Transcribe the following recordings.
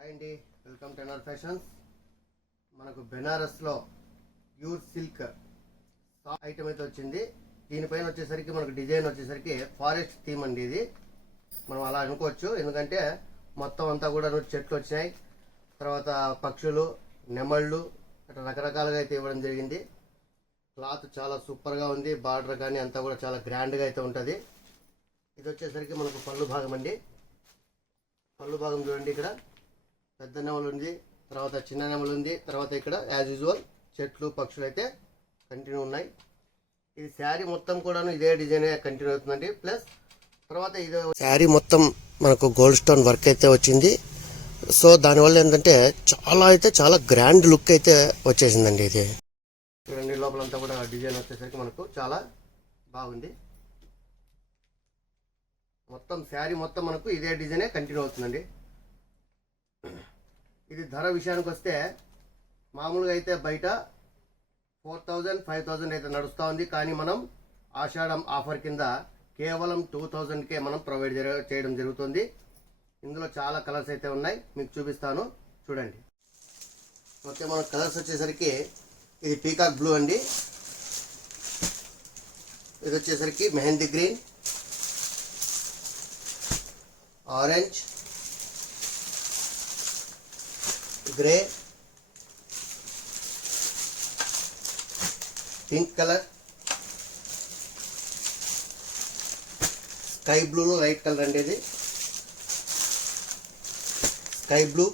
Hi అండి, welcome to NR fashions. మనకు బెనారస్లో pure silk item అయితే వచ్చింది. దీనిపైన వచ్చేసరికి మనకు డిజైన్ వచ్చేసరికి ఫారెస్ట్ థీమ్ అండి. ఇది మనం అలా అనుకోవచ్చు, ఎందుకంటే మొత్తం అంతా కూడా చెట్లు వచ్చినాయి, తర్వాత పక్షులు, నెమళ్ళు అట్లా రకరకాలుగా అయితే ఇవ్వడం జరిగింది. క్లాత్ చాలా సూపర్గా ఉంది. బార్డర్ కానీ అంతా కూడా చాలా గ్రాండ్గా అయితే ఉంటుంది. ఇది వచ్చేసరికి మనకు పళ్ళు భాగం అండి. పళ్ళు భాగం చూడండి, ఇక్కడ పెద్ద నెమలు ఉంది, తర్వాత చిన్న నెమలు ఉంది, తర్వాత ఇక్కడ యాజ్ యూజువల్ చెట్లు పక్షులు అయితే కంటిన్యూ ఉన్నాయి. ఇది శారీ మొత్తం కూడాను ఇదే డిజైన్ కంటిన్యూ అవుతుందండి. ప్లస్ తర్వాత ఇది శారీ మొత్తం మనకు గోల్డ్ స్టోన్ వర్క్ అయితే వచ్చింది. సో దానివల్ల ఏంటంటే చాలా గ్రాండ్ లుక్ అయితే వచ్చేసిందండి. ఇది చూడండి, లోపలంతా కూడా డిజైన్ వచ్చేసరికి మనకు చాలా బాగుంది. మొత్తం శారీ మొత్తం మనకు ఇదే డిజైనే కంటిన్యూ అవుతుందండి. ఇది ధర విషయానికి వస్తే మామూలుగా అయితే బయట 4000, 5000 అయితే నడుస్తూ ఉంది. కానీ మనం ఆషాఢం ఆఫర్ కింద కేవలం 2000కే మనం ప్రొవైడ్ చేయడం జరుగుతుంది. ఇందులో చాలా కలర్స్ అయితే ఉన్నాయి, మీకు చూపిస్తాను చూడండి. ఓకే, మన కలర్స్ వచ్చేసరికి ఇది పీకాక్ బ్లూ అండి, ఇది వచ్చేసరికి mehndi green, orange, grey, pink colour, sky బ్లూలో లైట్ కలర్ అండి. ఇది స్కై బ్లూ,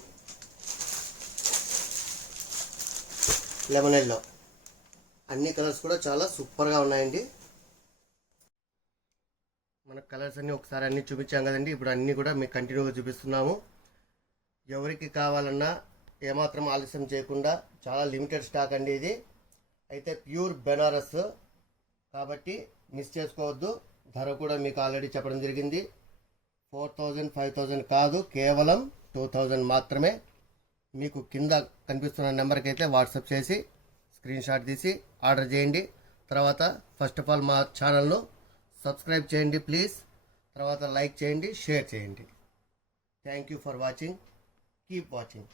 లెమన్ ఎల్లో, అన్ని కలర్స్ కూడా చాలా సూపర్గా ఉన్నాయండి. మన కలర్స్ అన్నీ ఒకసారి అన్నీ చూపించాం కదండి, ఇప్పుడు అన్నీ కూడా మీకు కంటిన్యూగా చూపిస్తున్నాము. ఎవరికి కావాలన్నా ఏమాత్రం ఆలస్యం చేయకుండా, చాలా లిమిటెడ్ స్టాక్ అండి ఇది. అయితే ప్యూర్ బెనారస్ కాబట్టి మిస్ చేసుకోవద్దు. ధర కూడా మీకు ఆల్రెడీ చెప్పడం జరిగింది. 4000, 5000 కాదు, కేవలం 2000 మాత్రమే. మీకు కింద కనిపిస్తున్న నెంబర్కి అయితే వాట్సాప్ చేసి స్క్రీన్ షాట్ తీసి ఆర్డర్ చేయండి. తర్వాత ఫస్ట్ ఆఫ్ ఆల్ మా ఛానల్ను సబ్స్క్రైబ్ చేయండి ప్లీజ్. తర్వాత లైక్ చేయండి, షేర్ చేయండి. Thank you for watching. Keep watching.